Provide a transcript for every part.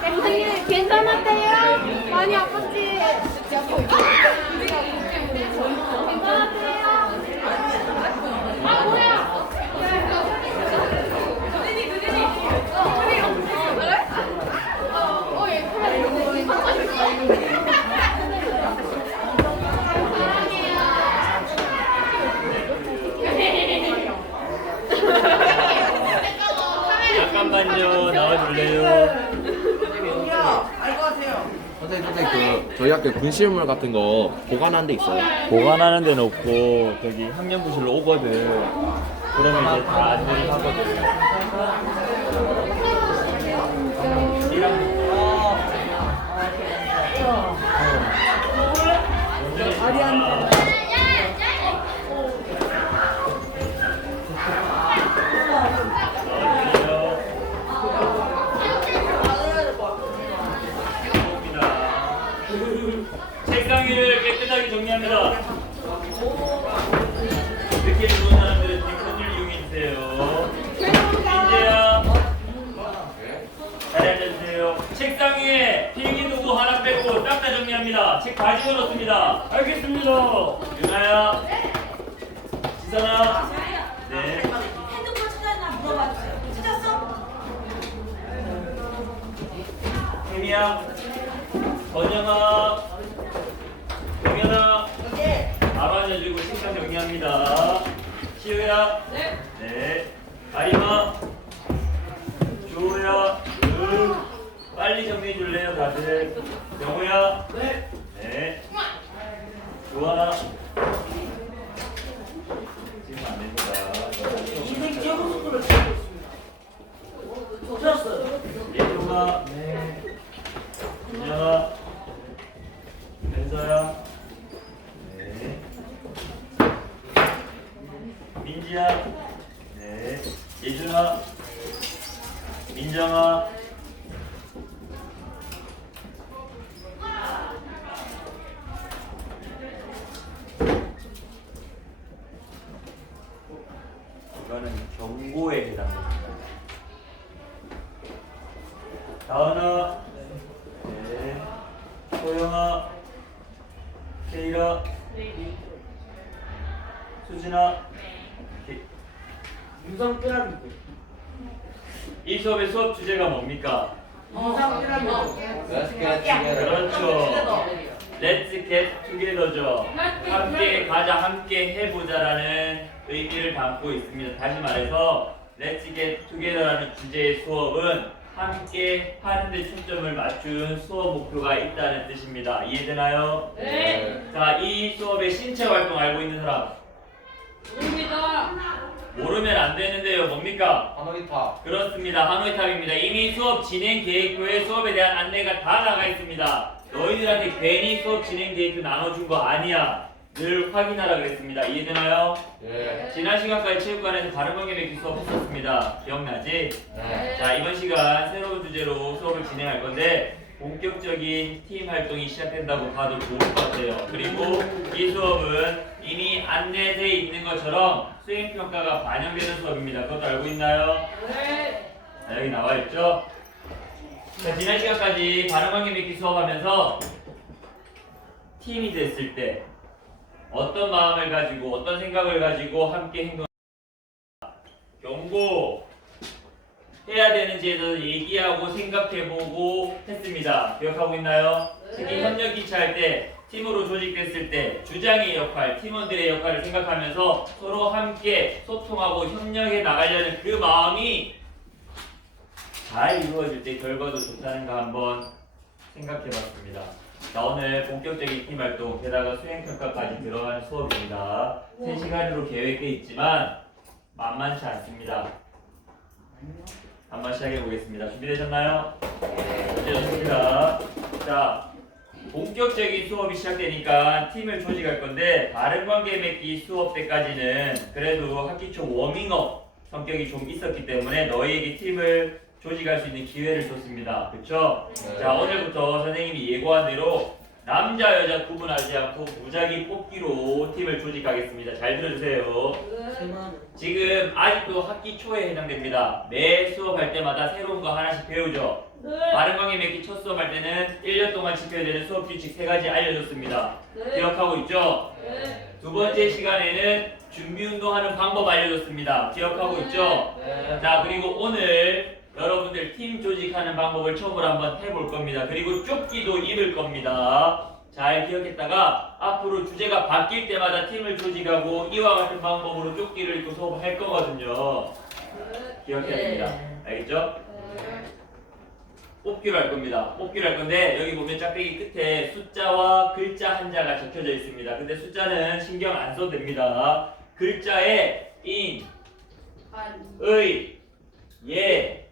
선생님 괜찮았대요? 많이 아팠지? 괜찮았대요? 아 뭐야? 잠깐만요, 나와줄래요? 선생님 저희 학교 분실물 같은 거 보관하는 데 있어요? 보관하는 데는 없고 저기 학년부실로 오거든. 그러면 이제 다 안내를 하거든. 책상 위를 깨끗하게 정리합니다. 이렇게 좋은 사람들은 뒷문을 이용해주세요. 민재야, 잘 앉아주세요. 책상 위에 필기 도구 하나 빼고 싹 다 정리합니다. 책 다 집어넣습니다. 알겠습니다. 유나야, 지선아, 네. 핸드폰 찾았나 물어봐 주세요. 찾았어? 혜미야, 건영아, 동현아, 바로 앉아주고 책상 정리합니다. 시우야, 네. 아리마, 조우야, 빨리 정리해 줄래요, 다들? 영우야, 네. 조하나, 지금 안 됩니다. 인생 기억은 속도를 줬어요. 예종아, 네. 민정아, 벤서야, 네. 민지야, 네. 예준아, 민정아, 이거는 경고에 해당됩니다. 다은아, 네. 소영아, 케이라, 수진아, 유성 피라미드. 이 수업의 수업 주제가 뭡니까? 유성 피라미드. 그렇죠. Let's get together죠. 함께 가자, 함께 해보자라는 의미를 담고 있습니다. 다시 말해서 Let's get together라는 주제의 수업은 함께 하는 데 초점을 맞춘 수업 목표가 있다는 뜻입니다. 이해되나요? 네. 자, 이 수업의 신체 활동 알고 있는 사람? 모릅니다. 모르면 안 되는데요. 뭡니까? 하노이탑. 그렇습니다. 하노이탑입니다. 이미 수업 진행 계획표에 수업에 대한 안내가 다 나가 있습니다. 너희들한테 괜히 수업 진행 계획표 나눠준 거 아니야. 늘 확인하라 그랬습니다. 이해되나요? 예. 지난 시간까지 체육관에서 발음관계 맺기 수업 했었습니다. 기억나지? 네. 자, 이번 시간 새로운 주제로 수업을 진행할 건데 본격적인 팀 활동이 시작된다고 봐도 좋을 것 같아요. 그리고 이 수업은 이미 안내되어 있는 것처럼 수행평가가 반영되는 수업입니다. 그것도 알고 있나요? 네. 자, 여기 나와 있죠? 자, 지난 시간까지 발음관계 맺기 수업하면서 팀이 됐을 때 어떤 마음을 가지고 어떤 생각을 가지고 함께 행동합니다. 경고 해야 되는지에 대해서 얘기하고 생각해보고 했습니다. 기억하고 있나요? 특히 협력 기차할 때 팀으로 조직됐을 때 주장의 역할, 팀원들의 역할을 생각하면서 서로 함께 소통하고 협력해 나가려는 그 마음이 잘 이루어질 때 결과도 좋다는 거 한번 생각해봤습니다. 자, 오늘 본격적인 팀 활동, 게다가 수행평가까지 들어가는 수업입니다. 3시간으로 계획돼 있지만 만만치 않습니다. 한번 시작해 보겠습니다. 준비되셨나요? 네, 좋습니다. 자, 본격적인 수업이 시작되니까 팀을 조직할 건데 발음관계 맺기 수업 때까지는 그래도 학기 초 워밍업 성격이 좀 있었기 때문에 너희에게 팀을 조직할 수 있는 기회를 줬습니다. 그렇죠? 자, 오늘부터 선생님이 예고한 대로 남자 여자 구분하지 않고 무작위 뽑기로 팀을 조직하겠습니다. 잘 들어주세요. 지금 아직도 학기 초에 해당됩니다. 매 수업할 때마다 새로운 거 하나씩 배우죠. 발음광의 맺기 첫 수업할 때는 1년 동안 지켜야 되는 수업 규칙 3가지 알려줬습니다. 기억하고 있죠? 두 번째 시간에는 준비운동하는 방법 알려줬습니다. 기억하고 있죠? 자, 그리고 오늘 여러분들 팀 조직하는 방법을 처음으로 한번 해볼 겁니다. 그리고 조끼도 입을 겁니다. 잘 기억했다가 앞으로 주제가 바뀔 때마다 팀을 조직하고 이와 같은 방법으로 조끼를 입고 수업을 할 거거든요. 기억해야 됩니다. 알겠죠? 뽑기로 할 겁니다. 뽑기로 할 건데 여기 보면 짝대기 끝에 숫자와 글자 한자가 적혀져 있습니다. 근데 숫자는 신경 안 써도 됩니다. 글자에 인, 의, 예,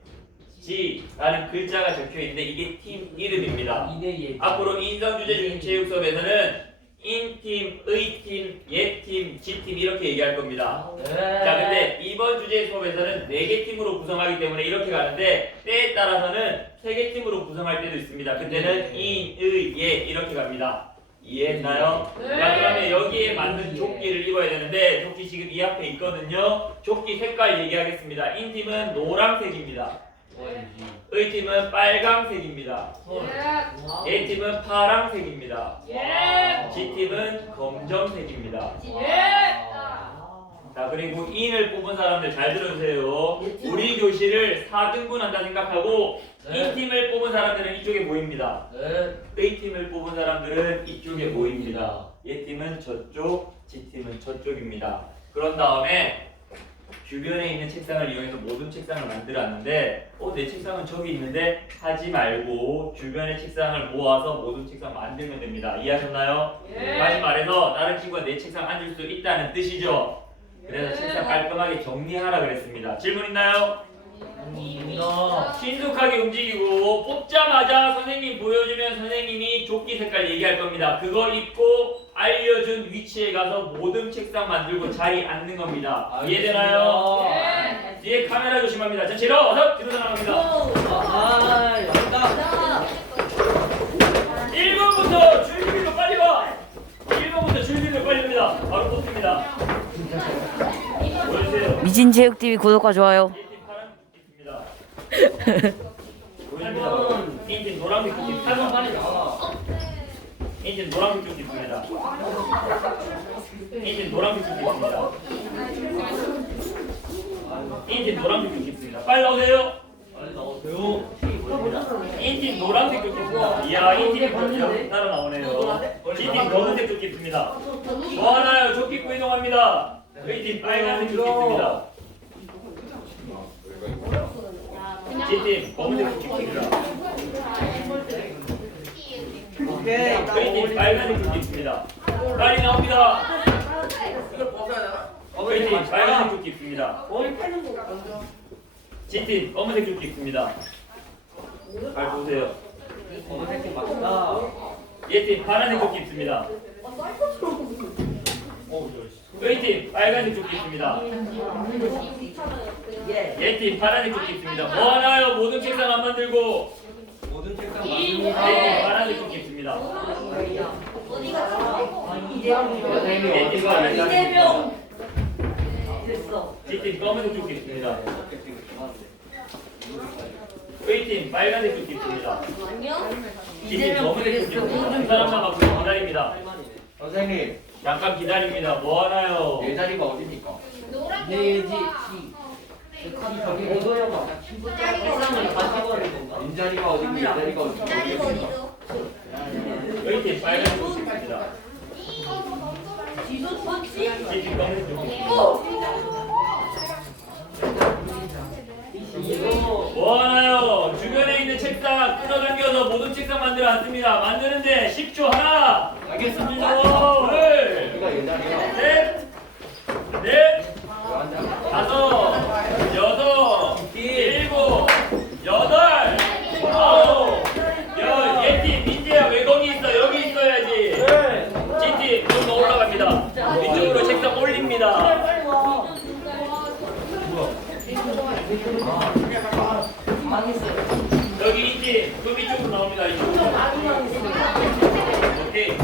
지라는 글자가 적혀 있는데 이게 팀 이름입니다. 앞으로 인성주제 중체육 수업에서는 인팀, 의팀, 예팀, 지팀 이렇게 얘기할 겁니다. 자, 근데 이번 주제 수업에서는 4개 팀으로 구성하기 때문에 이렇게 가는데 때에 따라서는 3개 팀으로 구성할 때도 있습니다. 그때는 인, 의, 예 이렇게 갑니다. 이해했나요? 자, 그러면 여기에 맞는 조끼를 입어야 되는데 조끼 지금 이 앞에 있거든요. 조끼 색깔 얘기하겠습니다. 인팀은 노란색입니다. 의팀은 빨강색입니다. 예팀은 파랑색입니다. 지팀은 검정색입니다. 자, 그리고 인을 뽑은 사람들 잘 들어주세요. 우리 교실을 4등분 한다 생각하고 인팀을 뽑은 사람들은 이쪽에 모입니다. A팀을 뽑은 사람들은 이쪽에 모입니다. 예팀은 저쪽, G팀은 저쪽입니다. 그런 다음에 주변에 있는 책상을 이용해서 모든 책상을 만들었는데 내 책상은 저기 있는데 하지 말고 주변의 책상을 모아서 모든 책상 만들면 됩니다. 이해하셨나요? 다시 말해서 다른 친구가 내 책상 앉을 수 있다는 뜻이죠. 그래서 책상 깔끔하게 정리하라 그랬습니다. 질문 있나요? 신속하게 움직이고 뽑자마자 선생님 보여주면 선생님이 조끼 색깔 얘기할 겁니다. 그거 입고 알려준 위치에 가서 모든 책상 만들고 자리 앉는 겁니다. 이해되나요? 뒤에 카메라 조심합니다. 전체 일어서 뒤로 나갑니다. 1번부터 줄기로 빨리 와. 1번부터 줄기로 빨리 옵니다. 바로 뽑습니다. 보여주세요. 미진체육TV 구독과 좋아요. 인진 노란색 조끼 있습니다. 인진 노란색 조끼 있습니다. 인진 노란색 조끼 있습니다. 인진 노란색 조끼 있습니다. 빨리 나오세요. 인진 노란색 조끼 있습니다. 이야, 인진이 검은색 따라 나오네요. G팀 검은색 조끼 있습니다. 뭐 하나요? 조끼 입고 이동합니다. A팀 빨간색 조끼 있습니다. G팀 검은색 조끼 있습니다. A팀 빨간색 조끼 있습니다. 빨리 나옵니다. A팀 빨간색 조끼 있습니다. G팀 검은색 조끼 있습니다. 잘 보세요. 얘팀 파란색 조끼 있습니다. A팀 빨간색 조끼 있습니다. 얘팀 파란색 조끼 있습니다. 뭐 하나요? 모든 책상 안 만들고 A팀 파란색 조끼 있습니다. 얘팀 파란색 조끼 있습니다. G팀 검은색 조끼 있습니다. A팀 빨간색 조끼 있습니다. G팀 검은색 조끼 있습니다. 한 사람만 갖고 기다립니다. 선생님, 잠깐 기다립니다. 뭐 하나요? 내 자리가 어딥니까? 인 자리가 어딘지, 내 자리가 어딘지. A팀 빨간색 조끼 있습니다. G팀 검은색 조끼 있습니다. 뭐 하나요? 주변에 있는 책상 끌어당겨서 모든 책상 만들어 앉습니다. 만드는데 10초 하나. 알겠습니다. 둘, 이거 내 자리야. 셋, 넷, 다섯, 여섯, 일곱, 여덟, 아홉, 열. 얘팀 민재야 왜 거기 있어? 여기 있어야지. G팀 좀 더 올라갑니다. 위쪽으로 책상 올립니다. 여기 이팀 좀 이쪽으로 나옵니다. 이쪽으로. 오케이.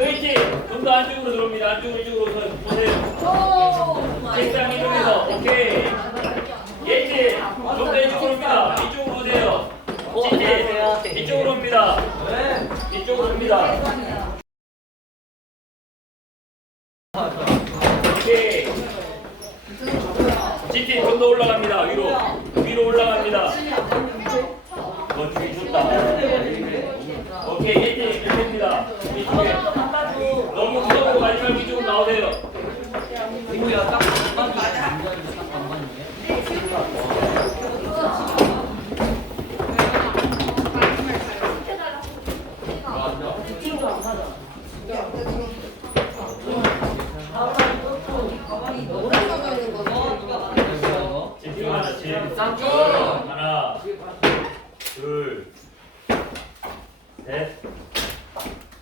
A팀 좀 더 안쪽으로 들어옵니다. 안쪽으로 이쪽으로 오세요. 책상 이동해서 오케이. A팀 좀 더 이쪽으로 옵니다. 이쪽으로 오세요. G팀 이쪽으로 옵니다. 이쪽으로 옵니다. 오케이. G팀 좀 더 올라갑니다. 위로 올라갑니다. 주기 좋다. 오케이, 1팀 1팀입니다. 이쪽에 너무 무서워 가지 말고 이쪽으로 나오세요. 하나, 둘, 셋.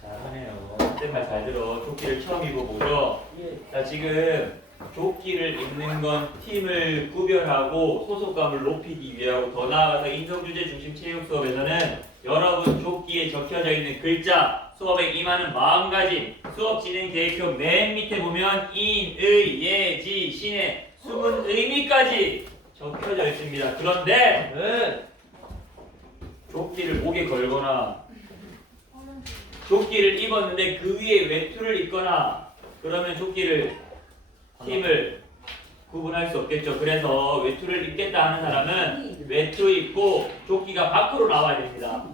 잘하네요. 쌤말 잘 들어. 조끼를 처음 입어보죠. 자, 지금 조끼를 입는 건 팀을 구별하고 소속감을 높이기 위하고 더 나아가서 인성주제 중심 체육 수업에서는 여러분 조끼에 적혀져 있는 글자, 수업에 임하는 마음가짐, 수업 진행 계획표 맨 밑에 보면 인, 의, 예, 지, 신의 숨은 의미까지 적혀져 있습니다. 그런데 조끼를 목에 걸거나 조끼를 입었는데 그 위에 외투를 입거나 그러면 조끼를 팀을 구분할 수 없겠죠. 그래서 외투를 입겠다 하는 사람은 외투 입고 조끼가 밖으로 나와야 됩니다.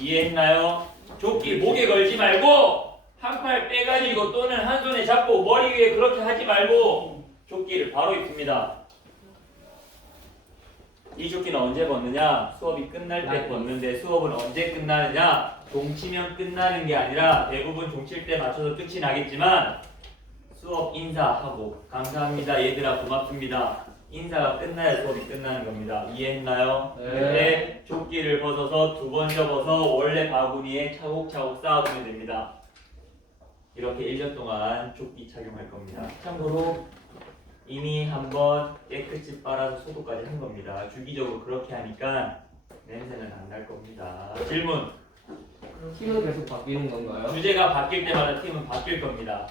이해했나요? 조끼 목에 걸지 말고 한 팔 빼가지고 또는 한 손에 잡고 머리 위에 그렇게 하지 말고 조끼를 바로 입습니다. 이 조끼는 언제 벗느냐? 수업이 끝날 때 벗는데 수업은 언제 끝나느냐? 종치면 끝나는 게 아니라 대부분 종칠 때 맞춰서 끝이 나겠지만 수업 인사하고 감사합니다 얘들아 고맙습니다 인사가 끝나야 수업이 끝나는 겁니다. 이해했나요? 그때 조끼를 벗어서 두 번 접어서 원래 바구니에 차곡차곡 쌓아두면 됩니다. 이렇게 1년 동안 조끼 착용할 겁니다. 참고로 이미 한번 깨끗이 빨아서 소독까지 한 겁니다. 주기적으로 그렇게 하니까 냄새는 안 날 겁니다. 질문. 팀은 계속 바뀌는 건가요? 주제가 바뀔 때마다 팀은 바뀔 겁니다.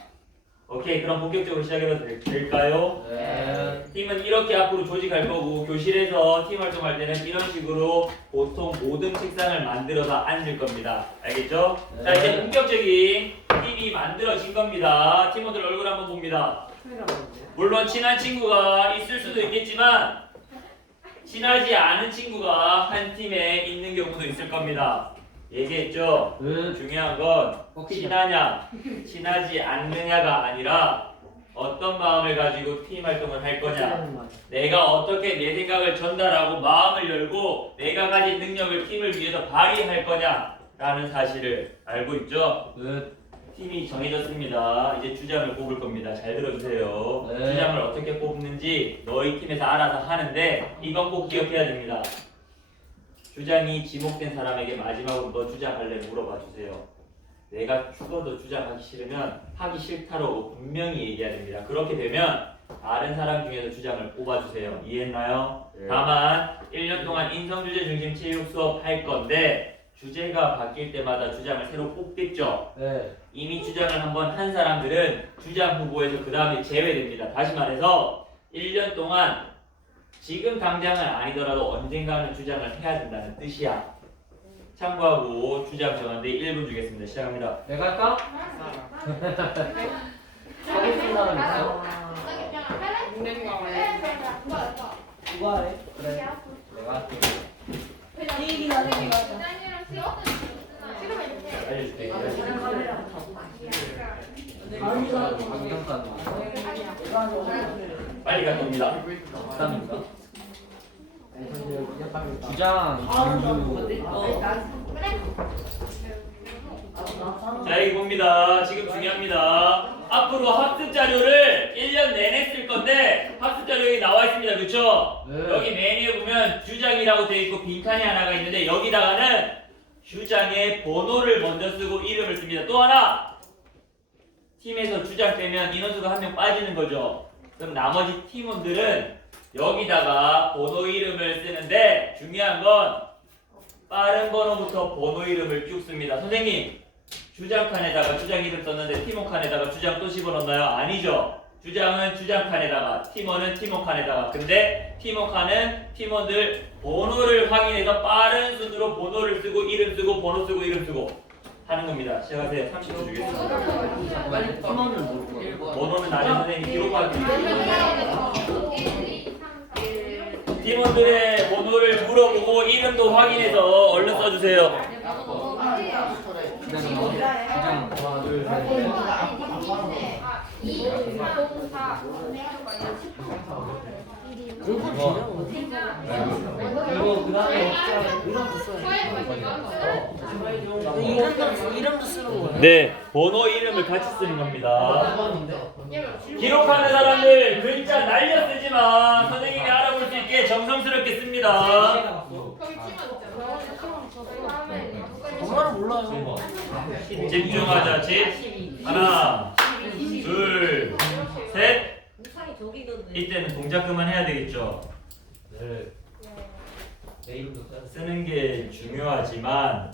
오케이, 그럼 본격적으로 시작해도 될까요? 네. 팀은 이렇게 앞으로 조직할 거고 교실에서 팀 활동할 때는 이런 식으로 보통 모든 책상을 만들어서 앉을 겁니다. 알겠죠? 네. 자, 이제 본격적인 팀이 만들어진 겁니다. 팀원들 얼굴 한번 봅니다. 물론 친한 친구가 있을 수도 있겠지만 친하지 않은 친구가 한 팀에 있는 경우도 있을 겁니다. 얘기했죠? 중요한 건 친하냐, 친하지 않느냐가 아니라 어떤 마음을 가지고 팀 활동을 할 거냐, 내가 어떻게 내 생각을 전달하고 마음을 열고 내가 가진 능력을 팀을 위해서 발휘할 거냐라는 사실을 알고 있죠? 팀이 정해졌습니다. 이제 주장을 뽑을 겁니다. 잘 들어주세요. 네. 주장을 어떻게 뽑는지 너희 팀에서 알아서 하는데 이건 꼭 기억해야 됩니다. 주장이 지목된 사람에게 마지막으로 너 주장할래 물어봐 주세요. 내가 죽어도 주장하기 싫으면 하기 싫다고 분명히 얘기해야 됩니다. 그렇게 되면 다른 사람 중에서 주장을 뽑아주세요. 이해했나요? 네. 다만 1년 동안 인성주제 중심 체육 수업 할 건데 주제가 바뀔 때마다 주장을 새로 뽑겠죠. 네. 이미 주장을 한번 한 사람들은 주장 후보에서 그 다음에 제외됩니다. 다시 말해서 1년 동안 지금 당장은 아니더라도 언젠가는 주장을 해야 된다는 뜻이야. 참고하고 주장 정하는데 1분 주겠습니다. 시작합니다. 내가 할까? 하고 싶은 사람 있어? 누가 해? 그래. 내가 할게. 알려줄게. 빨리 갈 겁니다. 부담인가? 주장 강주. 자, 여기 봅니다. 지금 중요합니다. 앞으로 학습 자료를 1년 내내 쓸 건데 학습 자료 여기 나와 있습니다. 그렇죠? 네. 여기 메뉴에 보면 주장이라고 되어 있고 빈칸이 하나가 있는데 여기다가는 주장의 번호를 먼저 쓰고 이름을 씁니다. 또 하나! 팀에서 주장 빼면 인원수가 한 명 빠지는 거죠. 그럼 나머지 팀원들은 여기다가 번호 이름을 쓰는데 중요한 건 빠른 번호부터 번호 이름을 쭉 씁니다. 선생님, 주장 칸에다가 주장 이름 썼는데 팀원 칸에다가 주장 또 집어넣나요? 아니죠. 주장은 주장 칸에다가, 팀원은 팀원 칸에다가. 근데 팀원 칸은 팀원들 번호를 확인해서 빠른 순으로 번호를 쓰고 이름 쓰고 번호 쓰고 이름 쓰고 하는 겁니다. 시작하세요. 30초 주겠습니다. 빨리 팀원을 모르고. 번호는 나중에 선생님 기록하기. 팀원들의 번호를 물어보고 이름도 확인해서 얼른 써주세요. 하나, 둘, 셋. 그리고 그다음에 이름도 쓰는 거예요. 네, 번호 이름을 같이 쓰는 겁니다. 기록하는 사람들 글자 날려 쓰지 마. 선생님이 알아볼 수 있게 정성스럽게 씁니다. 엄마는 몰라요. 집중하자. 집 하나, 둘, 셋. 이때는 동작 그만해야 되겠죠. 네. 내 이름도 써야 돼. 쓰는 게 중요하지만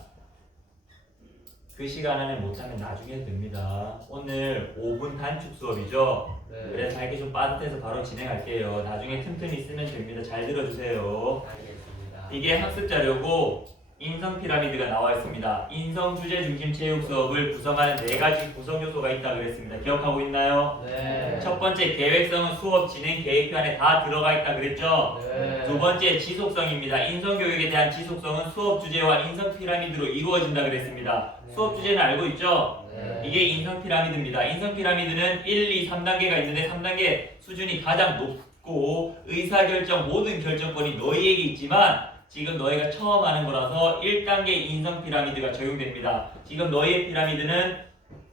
그 시간 안에 못하면 나중에 해도 됩니다. 오늘 5분 단축 수업이죠. 네. 그래서 할게 좀 빠듯해서 바로 진행할게요. 나중에 틈틈이 쓰면 됩니다. 잘 들어주세요. 알겠습니다. 이게 학습 자료고 인성 피라미드가 나와 있습니다. 인성 주제 중심 체육 수업을 구성하는 4가지 구성 요소가 있다 그랬습니다. 기억하고 있나요? 네. 첫 번째 계획성은 수업 진행 계획표안에 다 들어가 있다 그랬죠? 네. 두 번째 지속성입니다. 인성 교육에 대한 지속성은 수업 주제와 인성 피라미드로 이루어진다 그랬습니다. 수업 주제는 알고 있죠? 네. 이게 인성 피라미드입니다. 인성 피라미드는 1, 2, 3단계가 있는데 3단계 수준이 가장 높고 의사결정 모든 결정권이 너희에게 있지만 지금 너희가 처음 하는 거라서 1단계 인성 피라미드가 적용됩니다. 지금 너희의 피라미드는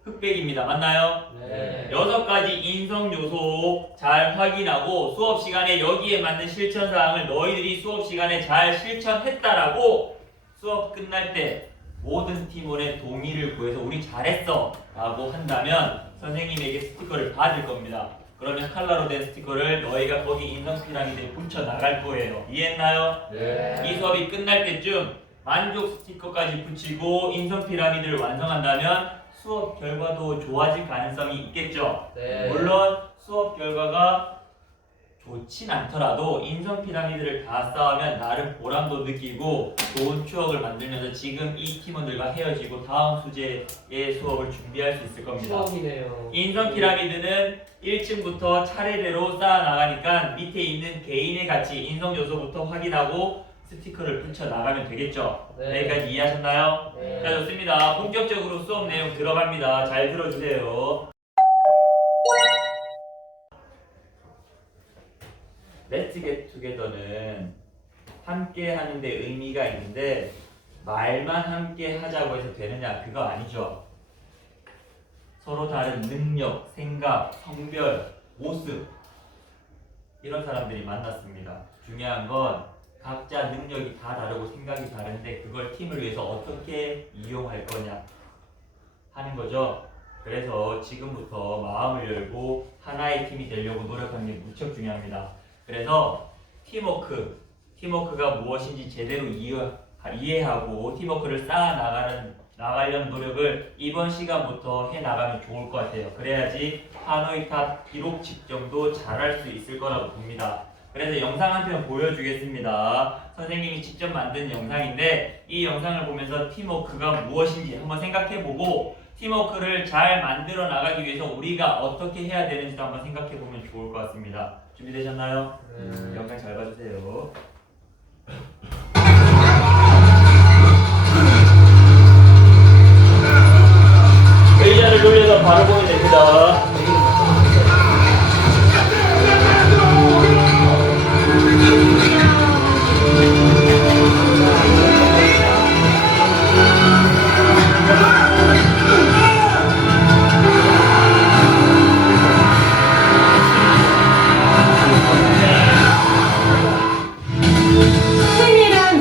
흑백입니다. 맞나요? 네. 6가지 인성 요소 잘 확인하고 수업 시간에 여기에 맞는 실천 사항을 너희들이 수업 시간에 잘 실천했다라고 수업 끝날 때 모든 팀원의 동의를 구해서 우리 잘했어 라고 한다면 선생님에게 스티커를 받을 겁니다. 그러면 칼라로 된 스티커를 너희가 거기 인성 피라미드에 붙여 나갈 거예요. 이해했나요? 네. 이 수업이 끝날 때쯤 만족 스티커까지 붙이고 인성 피라미드를 완성한다면 수업 결과도 좋아질 가능성이 있겠죠. 네. 물론 수업 결과가 좋진 않더라도 인성 피라미드를 다 쌓으면 나름 보람도 느끼고 좋은 추억을 만들면서 지금 이 팀원들과 헤어지고 다음 수제의 수업을 준비할 수 있을 겁니다. 추억이네요. 인성 피라미드는 1층부터 차례대로 쌓아 나가니까 밑에 있는 개인의 가치, 인성 요소부터 확인하고 스티커를 붙여 나가면 되겠죠. 네. 여기까지 이해하셨나요? 네. 자, 좋습니다. 본격적으로 수업 내용 들어갑니다. 잘 들어주세요. Let's get together는 함께 하는데 의미가 있는데 말만 함께 하자고 해서 되느냐 그거 아니죠. 서로 다른 능력, 생각, 성별, 모습 이런 사람들이 만났습니다. 중요한 건 각자 능력이 다 다르고 생각이 다른데 그걸 팀을 위해서 어떻게 이용할 거냐 하는 거죠. 그래서 지금부터 마음을 열고 하나의 팀이 되려고 노력하는 게 무척 중요합니다. 그래서 팀워크가 무엇인지 제대로 이해하고 팀워크를 나가려는 노력을 이번 시간부터 해나가면 좋을 것 같아요. 그래야지 하노이 탑 기록 측정도 잘할 수 있을 거라고 봅니다. 그래서 영상 한 편 보여주겠습니다. 선생님이 직접 만든 영상인데 이 영상을 보면서 팀워크가 무엇인지 한번 생각해보고 팀워크를 잘 만들어 나가기 위해서 우리가 어떻게 해야 되는지도 한번 생각해보면 좋을 것 같습니다. 준비되셨나요? 영상 잘 봐주세요. 의자를 돌려서 바로 보면 됩니다.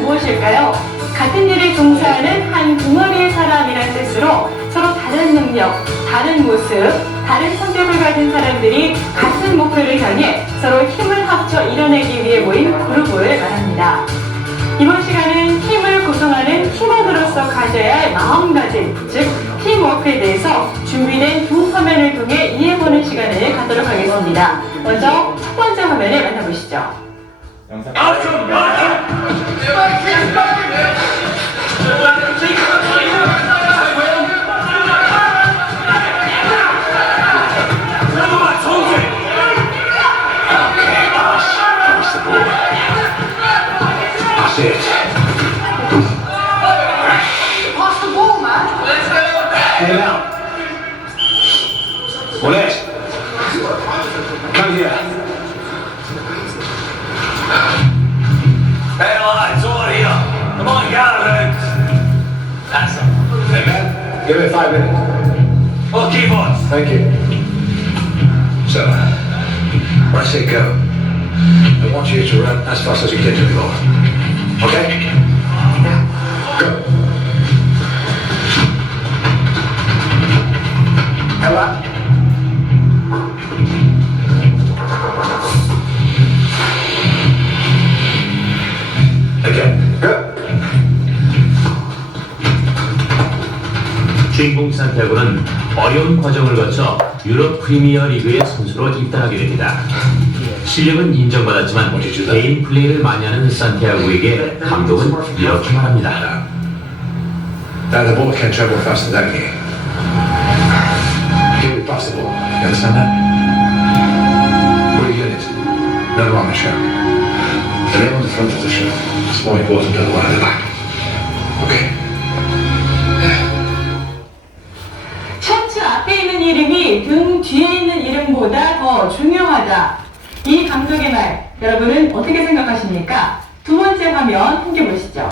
무엇일까요? 같은 일을 종사하는 한 동아리의 사람이란 뜻으로 서로 다른 능력, 다른 모습, 다른 성격을 가진 사람들이 같은 목표를 향해 서로 힘을 합쳐 이뤄내기 위해 모인 그룹을 말합니다. 이번 시간은 팀을 구성하는 팀원으로서 가져야 할 마음가짐, 즉 팀워크에 대해서 준비된 두 화면을 통해 이해해보는 시간을 갖도록 하겠습니다. 먼저 첫 번째 화면을 만나보시죠. That's it. Pass the ball, man. Get out. Wallace. Come here. Hey, lads, over here. Come on, gather round. That's it. Hey, man. Give me 5 minutes. Okay, boss. Thank you. So, when I say go, I want you to run as fast as you can to the goal. Okay? Go. Ella. Again. Go. 주인공 산티아고는 어려운 과정을 거쳐 유럽 프리미어 리그의 선수로 입단하게 됩니다. 실력은 인정받았지만 개인 플레이를 많이 하는 산티아고에게 감독은 이렇게 말합니다. Now the ball can travel faster than me. Give me pass the ball. You understand that? We're a unit, not a run show. The name on the front of the show is more important than the one at the back. Okay? 셔츠 앞에 있는 이름이 등 뒤에 있는 이름보다 더 중요하다. 이 감독의 말, 여러분은 어떻게 생각하십니까? 두 번째 화면 함께 보시죠.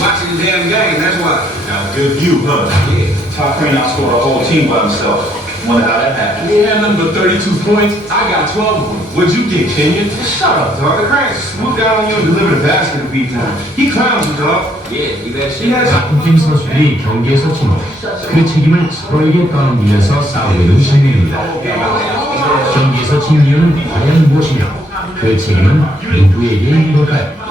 Watching the damn game, that's why. Now, good view, huh? Yeah. Todd Crane outscored a whole team by himself. Wonder how that happened. He had nothing but 32 points. I got 12 of them. What'd you get, Kenyon? Shut up, dog. The Crane swooped down on you and delivered a basket to beat down. He clowns you, dog. Yeah, you bet. He has 팀 선수들이 경기에서 팀으로 그 책임을 서로에게 떠넘기면서 싸우고 있는 장면입니다. 경기에서 진 이유는 과연 무엇이며 그 책임은 누구에게 있는 걸까요?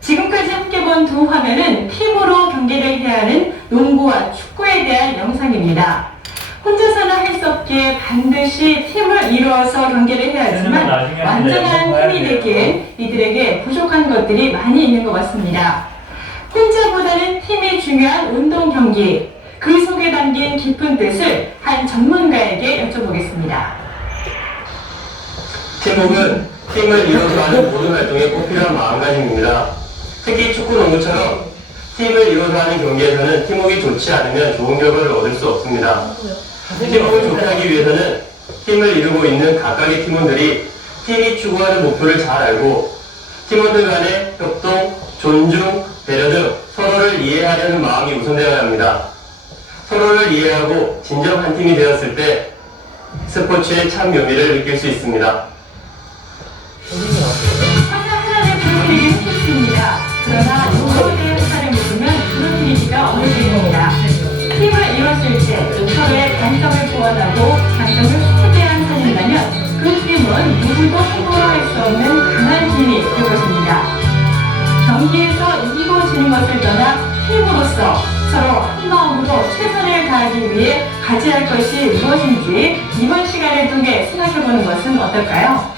지금까지 함께 본 두 화면은 팀으로 경기를 해야 하는 농구와 축구에 대한 영상입니다. 혼자서는 할 수 없기에 반드시 팀을 이루어서 경기를 해야 하지만 완전한 팀이 되기엔 이들에게 부족한 것들이 많이 있는 것 같습니다. 혼자보다는 팀이 중요한 운동 경기, 그 속에 담긴 깊은 뜻을 한 전문가에게 여쭤보겠습니다. 팀워크는 팀을 이뤄서 하는 모든 활동에 꼭 필요한 마음가짐입니다. 특히 축구, 농구처럼 팀을 이뤄서 하는 경기에서는 팀워크가 좋지 않으면 좋은 결과를 얻을 수 없습니다. 팀워크를 좋게 하기 위해서는 팀을 이루고 있는 각각의 팀원들이 팀이 추구하는 목표를 잘 알고 팀원들 간의 협동, 존중, 배려 등 서로를 이해하려는 마음이 우선되어야 합니다. 서로를 이해하고 진정 한 팀이 되었을 때 스포츠의 참 묘미를 느낄 수 있습니다. 하나하나를 부르기는 쉽습니다. 그러나 농구에 대한 하나를 묻으면 부르기가 어려집니다. 팀을 이뤘을 때 서로의 단점을 보완하고 장점을 최대한 살린다면 그 팀은 누구도 함부로할 수 없는 강한 팀이 될 것입니다. 경기에서 이기고 지는 것을 떠나 팀으로서 서로 한 마음으로 최선을 다하기 위해 가져야 할 것이 무엇인지 이번 시간을 통해 생각해보는 것은 어떨까요?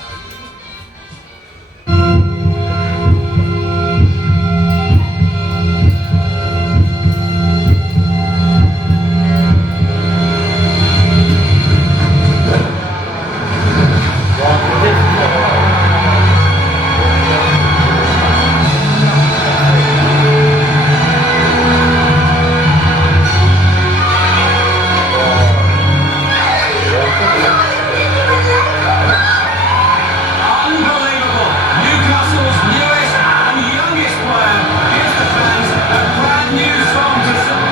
Unbelievable! Newcastle's newest and youngest player gives the fans a brand new song to sing.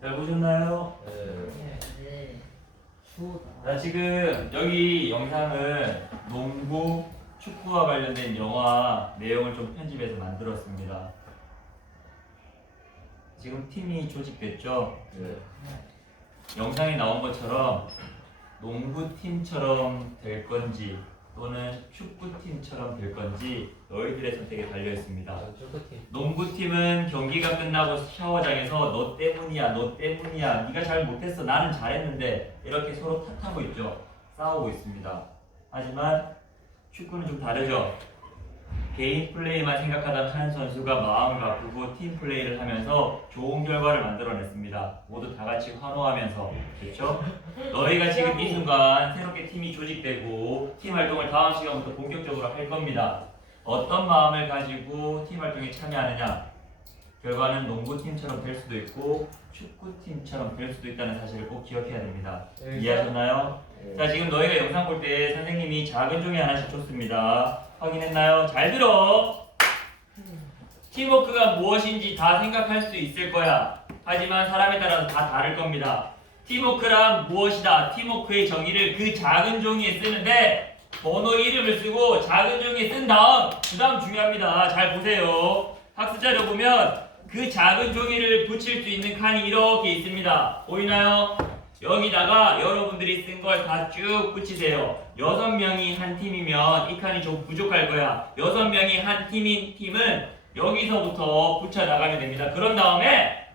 잘 보셨나요? 자, 지금 여기 영상은 농구, 축구와 관련된 영화 내용을 좀 편집해서 만들었습니다. 지금 팀이 조직됐죠? 영상에 나온 것처럼 농구팀처럼 될 건지 또는 축구팀처럼 될 건지 너희들의 선택에 달려 있습니다. 농구팀은 경기가 끝나고 샤워장에서 너 때문이야, 너 때문이야, 네가 잘 못했어, 나는 잘했는데 이렇게 서로 탓하고 있죠. 싸우고 있습니다. 하지만 축구는 좀 다르죠. 개인 플레이만 생각하던 한 선수가 마음을 바꾸고 팀 플레이를 하면서 좋은 결과를 만들어냈습니다. 모두 다 같이 환호하면서. 그렇죠? 너희가 지금 이 순간 새롭게 팀이 조직되고 팀 활동을 다음 시간부터 본격적으로 할 겁니다. 어떤 마음을 가지고 팀 활동에 참여하느냐, 결과는 농구팀처럼 될 수도 있고 축구팀처럼 될 수도 있다는 사실을 꼭 기억해야 됩니다. 이해하셨나요? 자, 지금 너희가 영상 볼 때 선생님이 작은 종이 하나씩 줬습니다. 확인했나요? 잘 들어! 팀워크가 무엇인지 다 생각할 수 있을 거야. 하지만 사람에 따라서 다 다를 겁니다. 팀워크란 무엇이다? 팀워크의 정의를 그 작은 종이에 쓰는데 번호 이름을 쓰고 작은 종이에 쓴 다음, 그 다음 중요합니다. 잘 보세요. 학습자료 보면 그 작은 종이를 붙일 수 있는 칸이 이렇게 있습니다. 보이나요? 여기다가 여러분들이 쓴 걸 다 쭉 붙이세요. 6명이 한 팀이면 이 칸이 좀 부족할 거야. 6명이 한 팀인 팀은 여기서부터 붙여나가면 됩니다. 그런 다음에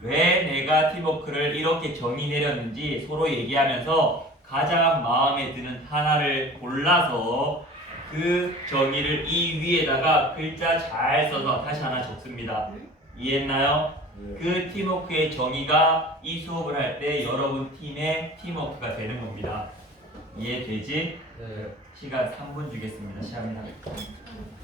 왜 내가 팀워크를 이렇게 정의 내렸는지 서로 얘기하면서 가장 마음에 드는 하나를 골라서 그 정의를 이 위에다가 글자 잘 써서 다시 하나 적습니다. 이해했나요? 그 팀워크의 정의가 이 수업을 할 때 여러분 팀의 팀워크가 되는 겁니다. 이해되지? 시간 3분 주겠습니다. 시작합니다.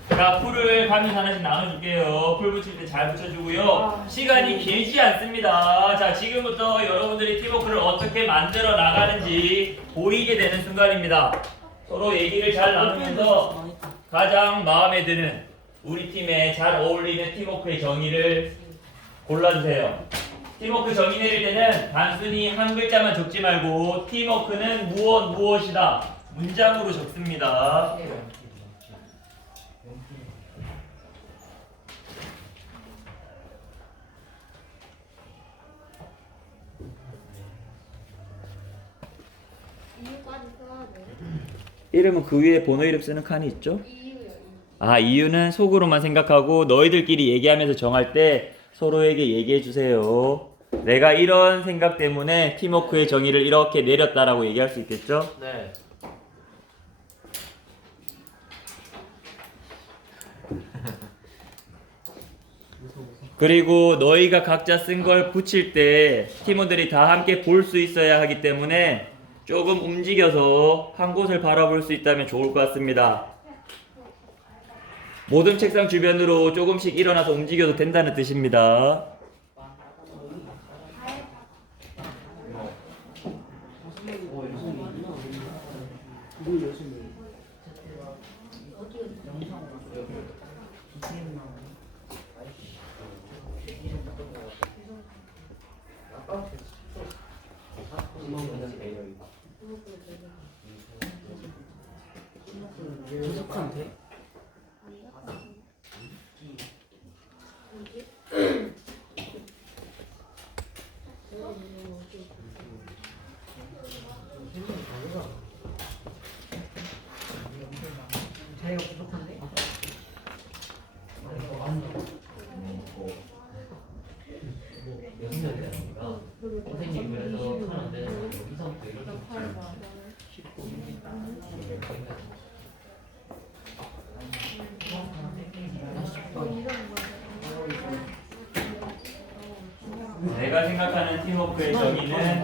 자, 풀을 가면서 하나씩 나눠줄게요. 풀 붙일 때 잘 붙여주고요. 시간이 길지 않습니다. 자, 지금부터 여러분들이 팀워크를 어떻게 만들어 나가는지 보이게 되는 순간입니다. 서로 얘기를 잘 나누면서 가장 마음에 드는 우리 팀에 잘 어울리는 팀워크의 정의를 골라주세요. 팀워크 정의 내릴 때는 단순히 한 글자만 적지 말고 팀워크는 무엇이다 문장으로 적습니다. 이름은 그 위에 번호 이름 쓰는 칸이 있죠? 아, 이유는 속으로만 생각하고 너희들끼리 얘기하면서 정할 때 서로에게 얘기해 주세요. 내가 이런 생각 때문에 팀워크의 정의를 이렇게 내렸다라고 얘기할 수 있겠죠? 네. 그리고 너희가 각자 쓴 걸 붙일 때 팀원들이 다 함께 볼 수 있어야 하기 때문에 조금 움직여서 한 곳을 바라볼 수 있다면 좋을 것 같습니다. 모든 책상 주변으로 조금씩 일어나서 움직여도 된다는 뜻입니다. 부족한데? 자기가 부족한데? 내가 생각하는 팀워크의 정의는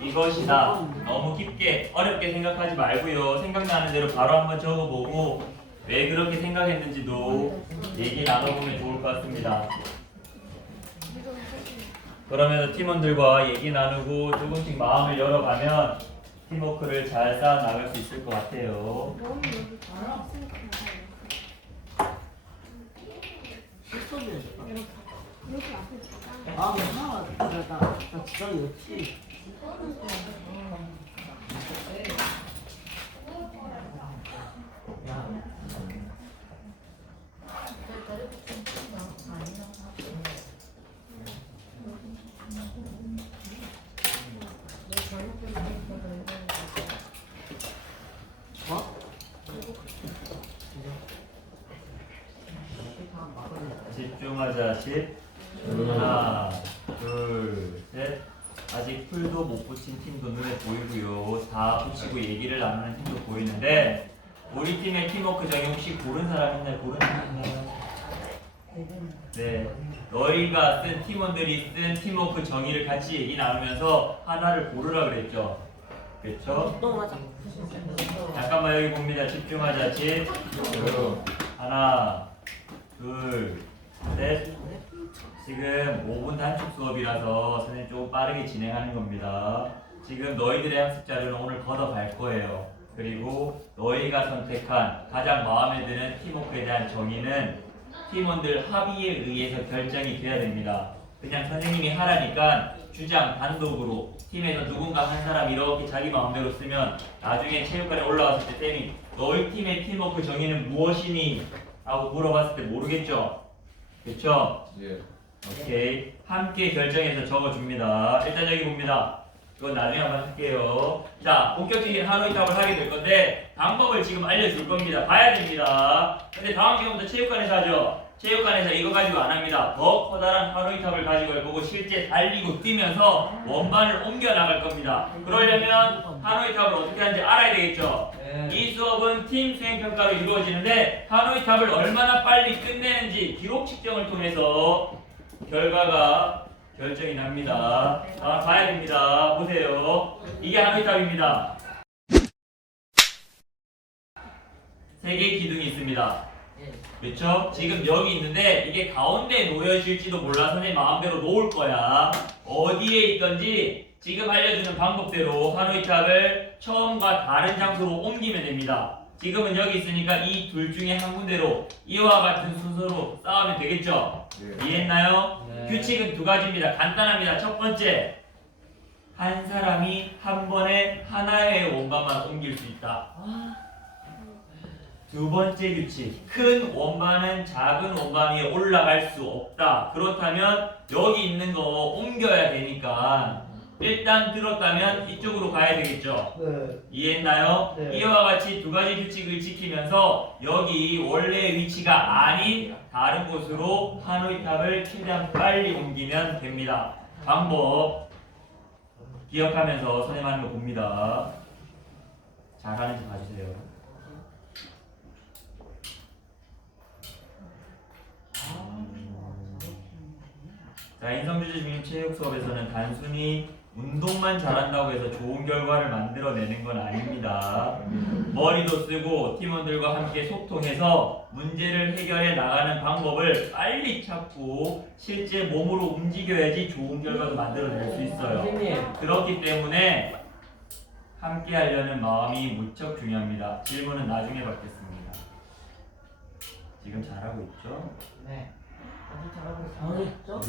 이것이다. 너무 깊게 어렵게 생각하지 말고요. 생각나는 대로 바로 한번 적어보고 왜 그렇게 생각했는지도 얘기 나눠보면 좋을 것 같습니다. 그러면서 팀원들과 얘기 나누고 조금씩 마음을 열어가면 팀워크를 잘 쌓아 나갈 수 있을 것 같아요. 아, 나 진짜 이렇지. 집중하자. 하나, 둘, 셋. 아직 풀도 못 붙인 팀도 눈에 보이고요. 다 붙이고 얘기를 나누는 팀도 보이는데 우리 팀의 팀워크 정의 혹시 고른 사람 있나요? 고른 사람 있나요? 네. 너희가 쓴 팀원들이 쓴 팀워크 정의를 같이 얘기 나누면서 하나를 고르라 그랬죠. 그렇죠? 잠깐만 여기 봅니다. 집중하자. 하나, 둘, 셋. 지금 5분 단축 수업이라서 선생님 조금 빠르게 진행하는 겁니다. 지금 너희들의 학습 자료는 오늘 걷어갈 거예요. 그리고 너희가 선택한 가장 마음에 드는 팀워크에 대한 정의는 팀원들 합의에 의해서 결정이 돼야 됩니다. 그냥 선생님이 하라니까 주장 단독으로 팀에서 누군가 한 사람 이렇게 자기 마음대로 쓰면 나중에 체육관에 올라왔을 때 쌤이 너희 팀의 팀워크 정의는 무엇이니? 하고 물어봤을 때 모르겠죠? 그렇죠? 예. 오케이. 함께 결정해서 적어줍니다. 일단 여기 봅니다. 이건 나중에 한번 할게요. 자, 본격적인 하노이 탑을 하게 될 건데 방법을 지금 알려줄 겁니다. 봐야 됩니다. 근데 다음 시간부터 체육관에서 하죠. 체육관에서 이거 가지고 안 합니다. 더 커다란 하노이 탑을 가지고 보고 실제 달리고 뛰면서 원반을 옮겨 나갈 겁니다. 그러려면 하노이 탑을 어떻게 하는지 알아야 되겠죠. 이 수업은 팀 수행 평가로 이루어지는데 하노이 탑을 얼마나 빨리 끝내는지 기록 측정을 통해서 결과가 결정이 납니다. 봐야 됩니다. 보세요. 이게 하노이 탑입니다. 3개의 기둥이 있습니다. 그렇죠? 지금 여기 있는데 이게 가운데 놓여질지도 몰라. 선생님 마음대로 놓을 거야. 어디에 있던지 지금 알려주는 방법대로 하노이 탑을 처음과 다른 장소로 옮기면 됩니다. 지금은 여기 있으니까 이 둘 중에 한 군데로 이와 같은 순서로 쌓으면 되겠죠? 네. 이해했나요? 네. 규칙은 2가지입니다. 간단합니다. 첫 번째, 한 사람이 한 번에 하나의 원반만 옮길 수 있다. 두 번째 규칙, 큰 원반은 작은 원반 위에 올라갈 수 없다. 그렇다면 여기 있는 거 옮겨야 되니까 일단 들었다면 이쪽으로 가야 되겠죠? 네. 이해했나요? 네. 이와 같이 2가지 규칙을 지키면서 여기 원래 위치가 아닌 다른 곳으로 하노이 탑을 최대한 빨리 옮기면 됩니다. 방법 기억하면서 선생님 하는 거 봅니다. 잘하는지 봐주세요. 자, 인성주제 중심 체육 수업에서는 단순히 운동만 잘한다고 해서 좋은 결과를 만들어내는 건 아닙니다. 머리도 쓰고 팀원들과 함께 소통해서 문제를 해결해 나가는 방법을 빨리 찾고 실제 몸으로 움직여야지 좋은 결과도 만들어낼 수 있어요. 선생님. 그렇기 때문에 함께 하려는 마음이 무척 중요합니다. 질문은 나중에 받겠습니다. 지금 잘하고 있죠? 네. 잘했죠?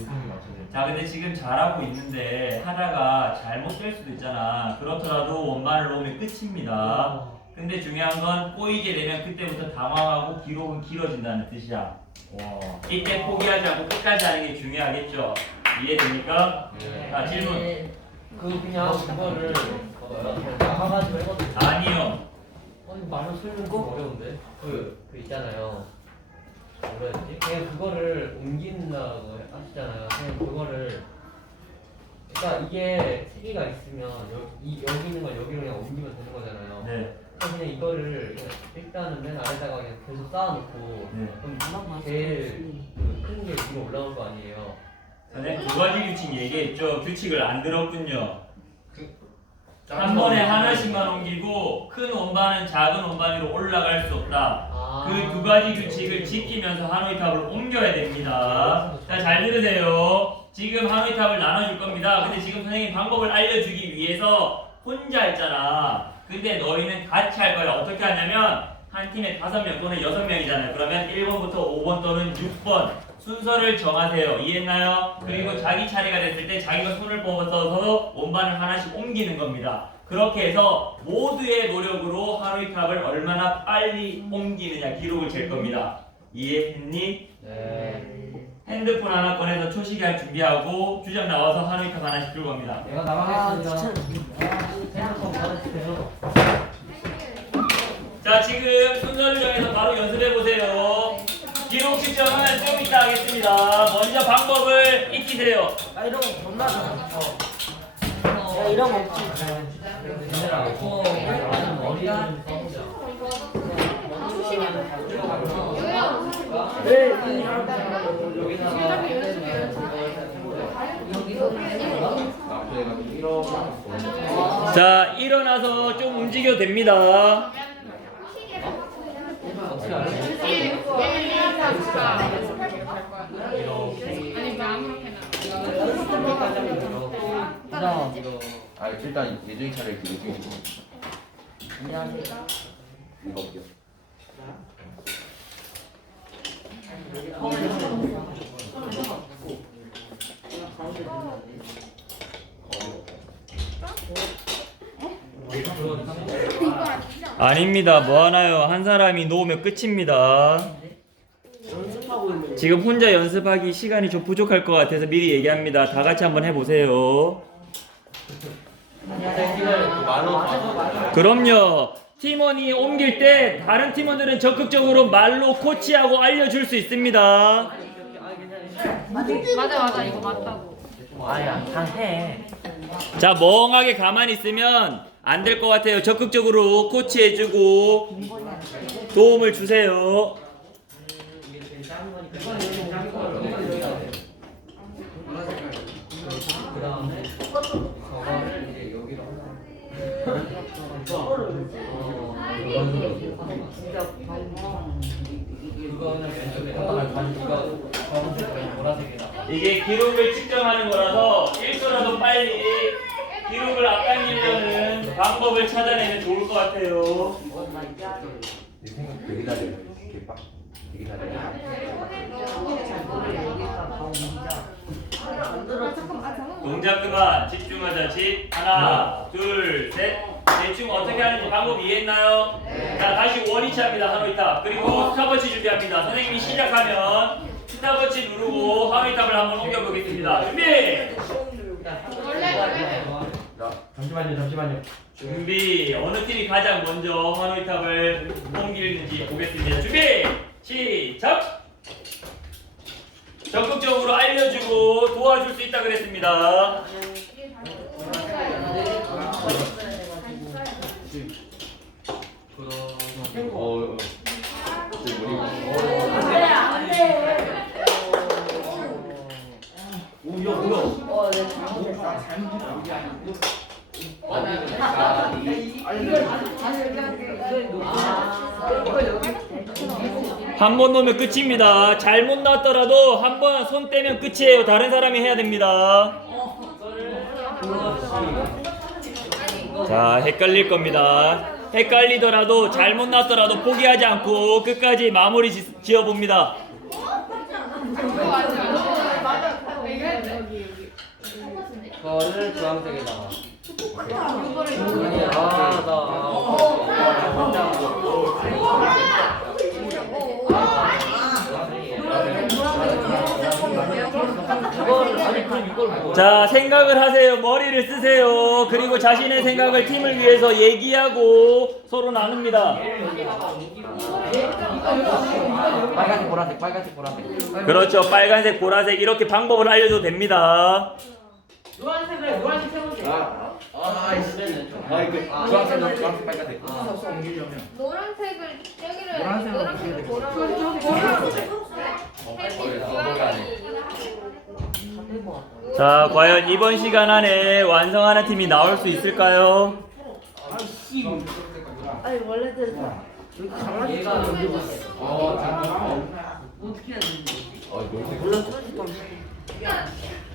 자, 근데 지금 잘하고 있는데 하다가 잘못될 수도 있잖아. 그렇더라도 원반을 놓으면 끝입니다. 근데 중요한 건 꼬이게 되면 그때부터 당황하고 기록은 길어진다는 뜻이야. 이때 포기하지 않고 끝까지 하는 게 중요하겠죠. 이해됩니까? 네. 자, 질문. 그냥 그거를 나가가지고 해가지고. 아니요. 말로 설명 좀 어려운데. 그 있잖아요. 뭐라 해야 되지? 그냥 그거를 옮긴다고 하시잖아요. 그냥 그거를 그러니까 이게 3개가 있으면 여기 있는 걸 여기로 그냥 옮기면 되는 거잖아요. 네. 그래서 그냥 이거를 일단은 맨 아래다가 그냥 계속 쌓아놓고 네. 그럼 제일 큰 게 위로 올라올 거 아니에요. 선생님 두 가지 규칙 얘기했죠. 규칙을 안 들었군요. 한 번에 하나씩만 옮기고 큰 원반은 작은 원반 위로 올라갈 수 없다. 그 두 가지 규칙을 지키면서 하노이 탑을 옮겨야 됩니다. 자, 잘 들으세요. 지금 하노이 탑을 나눠줄 겁니다. 근데 지금 선생님 방법을 알려주기 위해서 혼자 했잖아. 근데 너희는 같이 할 거야. 어떻게 하냐면 한 팀에 5명 또는 6명이잖아요. 그러면 1번부터 5번 또는 6번 순서를 정하세요. 이해했나요? 그리고 자기 차례가 됐을 때 자기가 손을 뽑아서 원반을 하나씩 옮기는 겁니다. 그렇게 해서 모두의 노력으로 하노이 탑을 얼마나 빨리 옮기느냐 기록을 잴 겁니다. 이해했니? 네. 핸드폰 하나 꺼내서 초식이 할 준비하고 주장 나와서 하노이 탑 하나씩 들고 갑니다. 내가 나가겠습니다. 핸드폰 받아주세요. 자, 지금 순서를 정해서 바로 연습해보세요. 기록 측정은 좀 이따 하겠습니다. 먼저 방법을 익히세요. 아 이런 거 존나 좋아. 야 이런 거 없지. 얘들아, 이거 머리는 써보자. 자, 일어나서 좀 움직여도 됩니다. 어떻게 알아? 아 일단 예정이 차례 그 예정이 안녕하세요. 이거 볼게요. 아닙니다. 뭐 하나요? 한 사람이 놓으면 끝입니다. 지금 혼자 연습하기 시간이 좀 부족할 것 같아서 미리 얘기합니다. 다 같이 한번 해보세요. 그럼요. 팀원이 옮길 때 다른 팀원들은 적극적으로 말로 코치하고 알려줄 수 있습니다. 맞아 이거 맞다고. 아야 다 해. 자, 멍하게 가만히 있으면 안 될 것 같아요. 적극적으로 코치해주고 도움을 주세요. 그 다음에 저거를 이제 여기로 이거는 왼쪽에다가 이거 검은색 보라색에다가 이게 기록을 측정하는 거라서 1초라도 빨리 기록을 앞당기려는 방법을 찾아내면 좋을 것 같아요. 내 생각 되게 잘해. 되게 빡. 되게 잘해. 동작 그만. 집중하자. 하나, 둘, 셋. 대충 어떻게 하는지 방법 이해했나요? 자, 다시 원위치 합니다. 하노이 탑. 그리고 스탑워치 준비합니다. 선생님이 시작하면 스탑워치 누르고 하노이 탑을 한번 옮겨보겠습니다. 준비! 잠시만요. 준비. 어느 팀이 가장 먼저 하노이 탑을 옮기는지 보겠습니다. 준비! 시작! 적극적으로 알려주고 도와줄 수 있다 그랬습니다. 한 번 넣으면 끝입니다. 잘못 넣었더라도 한 번 손 떼면 끝이에요. 다른 사람이 해야 됩니다. 자, 헷갈릴 겁니다. 헷갈리더라도 잘못 넣었더라도 포기하지 않고 끝까지 마무리 지어봅니다. 그거를 주황색에다가 자, 생각을 하세요. 머리를 쓰세요. 그리고 자신의 생각을 팀을 위해서 얘기하고 서로 나눕니다. 빨간색 보라색. 그렇죠. 빨간색, 보라색 이렇게 방법을 알려줘도 됩니다. 노란색 해보세요. 주황색 빨간색. 노란색을 여기를 노란색을 보라고. 자, 과연 이번 시간 안에 완성하는 팀이 나올 수 있을까요? 아니 원래대로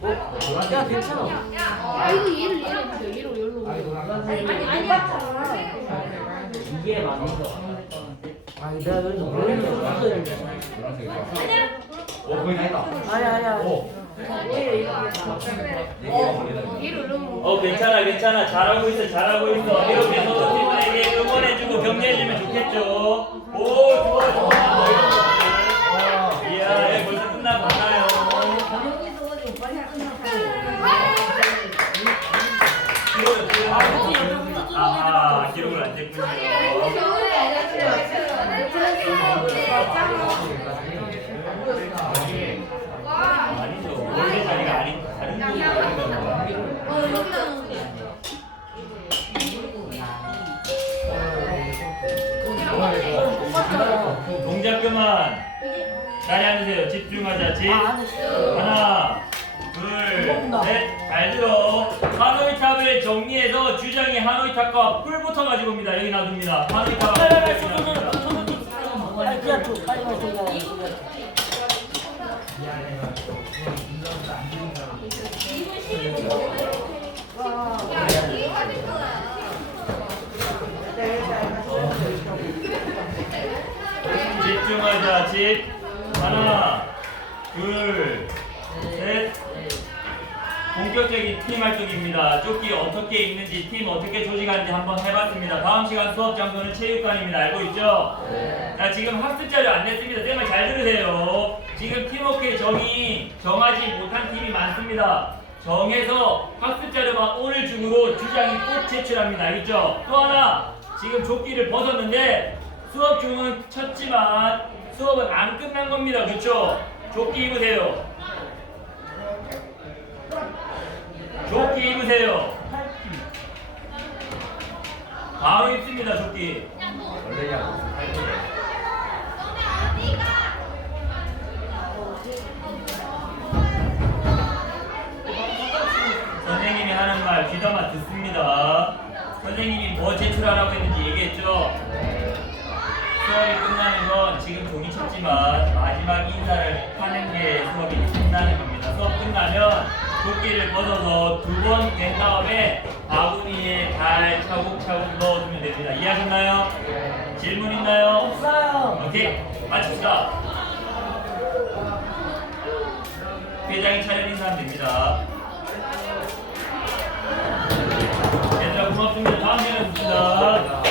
야 괜찮아. 아 이거 얘로 아니 이게 맞는 거. 아니 내가 여기서 모르는 거 봤었는데. 거의 다 했다. 아니야. 괜찮아. 잘하고 있어. 이렇게 서로 팀에게 응원해주고 격려해주면 좋겠죠. 오, 좋아. 이야, 벌써 끝나고 가나요? 기록을 안 냈군요. 아니죠. 원래 자리가 아닌 다른 동작 그만. 자리 앉으세요. 집중하자. 하나, 둘, 셋. 잘 들어. 하노이 탑을 정리해서 주장이 하노이 탑과 풀부터 가지고 옵니다. 여기 놔둡니다. 하노이 탑. 집중하자. 하나, 둘, 셋. 본격적인 팀 활동입니다. 조끼 어떻게 입는지, 팀 어떻게 조직하는지 한번 해봤습니다. 다음 시간 수업 장소는 체육관입니다. 알고 있죠? 자, 지금 학습 자료 안 냈습니다. 쌤을 잘 들으세요. 지금 팀워크에 정하지 못한 팀이 많습니다. 정해서 학습 자료만 오늘 중으로 주장이 꼭 제출합니다. 알겠죠? 또 하나, 지금 조끼를 벗었는데 수업 중은 쳤지만 수업은 안 끝난 겁니다. 그렇죠? 조끼 입으세요. 조끼 입으세요. 바로 입습니다. 조끼. 선생님이 하는 말 귀담아 듣습니다. 선생님이 뭐 제출하라고 했는지 얘기했죠? 수업이 끝나는 건 지금 종이 쳤지만 마지막 인사를 하는 게 수업이 끝나는 겁니다. 수업 끝나면 조끼를 벗어서 2번 된 다음에 바구니에 잘 차곡차곡 넣어주면 됩니다. 이해하셨나요? 질문 있나요? 없어요. 오케이, 마칩시다. 회장이 차렷 인사하면 됩니다. 얘들아 고맙습니다. 다음 시간에 봅시다.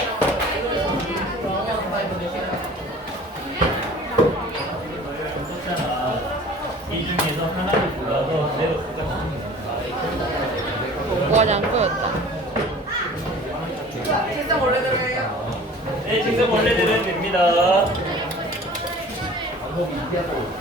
이 중에서 하나를 골라서 내로 똑같이 뭐가 안 보였다. 책상 원래대로예요? 네, 책상 원래대로 됩니다. 방법이 있대요.